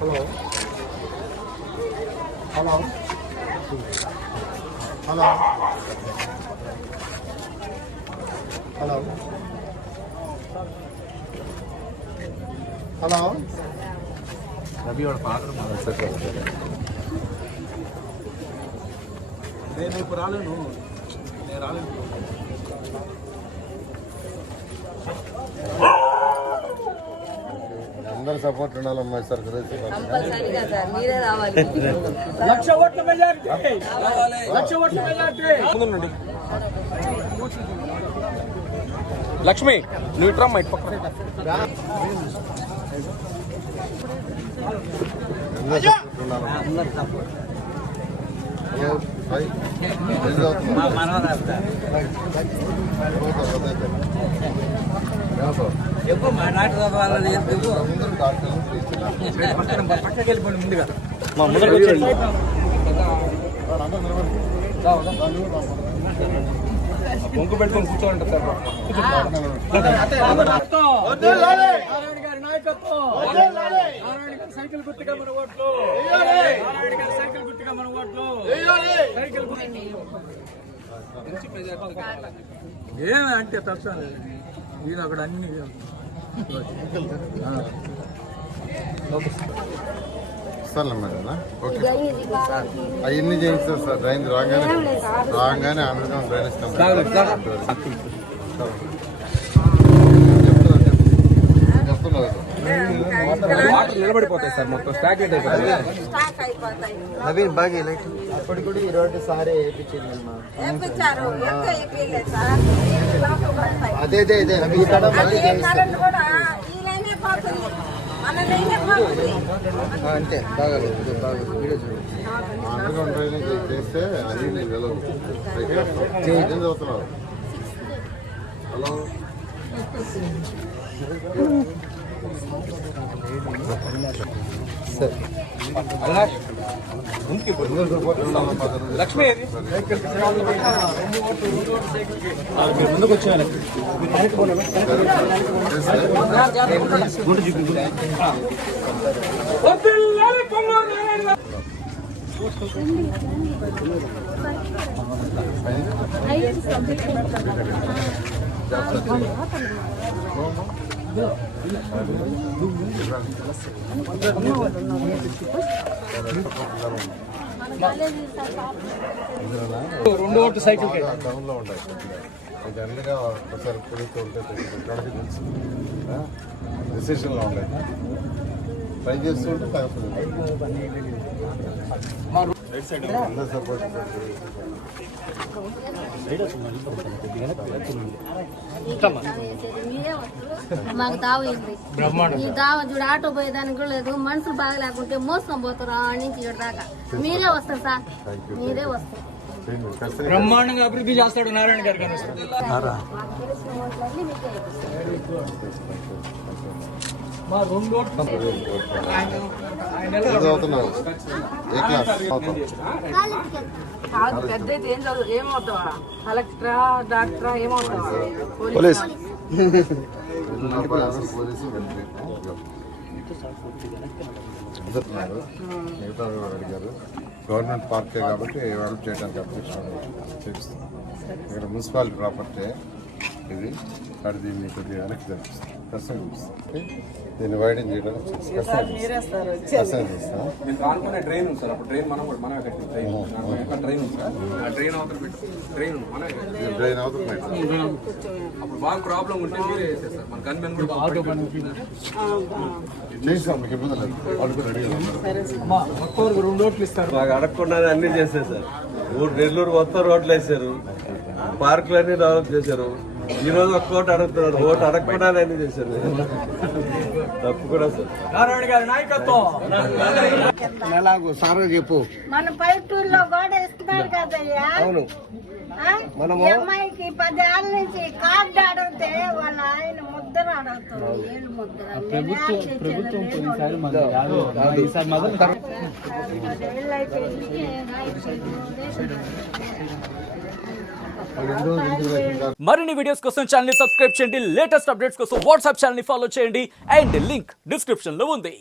Hello hello hello hello hello Ravi వాడు పాత్ర నేను ఇప్పుడు రాలేను అందరూ సపోర్ట్ ఉండాలమ్మా సార్. లక్ష్మి నువ్వు ఇట్రమ్మా ఇటు పక్క. బొంకు పెట్టుకొని కూర్చోండి సార్. సైకిల్ గుర్తుగా మన ఓట్లు, సైకిల్ గుర్తుగా మన ఓట్లు, సైకిల్ ఏమి అంటే తప్ప ఈయన అక్కడ అన్ని అవన్నీ చేయిస్తారు సార్. డ్రైన్ రాగానే అండర్గ్రౌండ్ డ్రైనేజ్ వాటర్ నిలబడిపోతాయి సార్, మొత్తం స్టాగ్నేట్ అయిపోతుంది. నవీన్ బాగా లైట్ అప్పటి కూడా ఈ రోడ్డు సారే వేయించింది. అదే అదే అదే అంతే బాగా బాగా వీడియో చూడండి. అండర్గ్రౌండ్ డ్రైనేజ్ చేస్తే అది నేను వెళ్ళదు. ఏం చదువుతున్నావు? హలో లక్ష్మి ముందుకు వచ్చేయాలి. రెండు ఓట్లు సైకిల్ టౌన్లో ఉంటాయి. జనరల్గా ఒకసారి పులితో ఉంటే తెలుసు డిసిషన్లో ఉంటాయి. ట్రై చేస్తుంటే తగ్గదు. అందరూ సపోర్ట్ మాకు దావ ఈ దావ చూడు ఆటో పోయేదానికి కూడా లేదు. మనుషులు బాగా లేకుంటే మోసుకొని పోతారు ఆ నుంచి ఇక్కడ దాకా. మీరే వస్తారు సార్, మీరే వస్తారు. బ్రహ్మాండంగా అభివృద్ధి చేస్తాడు నారాయణ గారు కానీ మా రెండు పెద్ద ఏం చదువు ఏమవుతావా? కలెక్టరా, డాక్టరా ఏమవుతావా? పోలీస్ అడిగారు. గవర్నమెంట్ పార్కే కాబట్టి హెల్ప్ చేయడానికి అప్లికేషన్ చేపిస్తాం. ఇక్కడ మున్సిపాలిటీ ప్రాపర్టీ ఇది. అది దీన్ని కొద్దిగా వెనక్కి తెప్పిస్తాం. కష్టం చూపిస్తాం. దీన్ని వైడింగ్ చేయడానికి డ్రైన్ ఉంది సార్. అప్పుడు డ్రైన్ మనం మనమే కట్టిన డ్రైన్ ఉంది సార్. ఆ డ్రైన్ అవతల పెట్టి డ్రైన్ డ్రైన్ అవుతుంది. అప్పుడు బాగా ప్రాబ్లం ఉంటే మీరే చేస్తారు సార్. మన గన్ మెన్ కూడా చేస్తాం. మీకు ఇబ్బంది లేదు. అడుగులు అడిగారు. రెండు ఓట్లు ఇస్తారు. మాకు అడగకుండానే అన్ని చేశారు సార్. నెల్లూరు మొత్తం రోడ్లు వేసారు, పార్కులు అన్ని డెవలప్ చేశారు. ఈ రోజు ఒక్క ఓటు అడుగుతున్నారు. ఓటు అడగకుండానే అన్ని చేశారు. తప్పు కూడా సార్. నారాయణ గారి నాయకత్వం ఎలాగో సారో చెప్పు. మన పల్లెటూరులో గోడ వేసుకున్నారు కదయ్యా. అవును మనము అమ్మాయికి 10 ఏళ్ళ నుంచి కార్డు అడిగితే వాళ్ళ ఆయన ముద్ర అడుగుతారు. ఏళ్ళు ముద్ర ప్రభుత్వం మరిన్ని వీడియోస్ కోసం ఛానల్ ని సబ్స్క్రైబ్ చేయండి. లేటెస్ట్ అప్డేట్స్ కోసం వాట్సాప్ ఛానల్ ని ఫాలో చేయండి. అండ్ లింక్ డిస్క్రిప్షన్ లో ఉంది.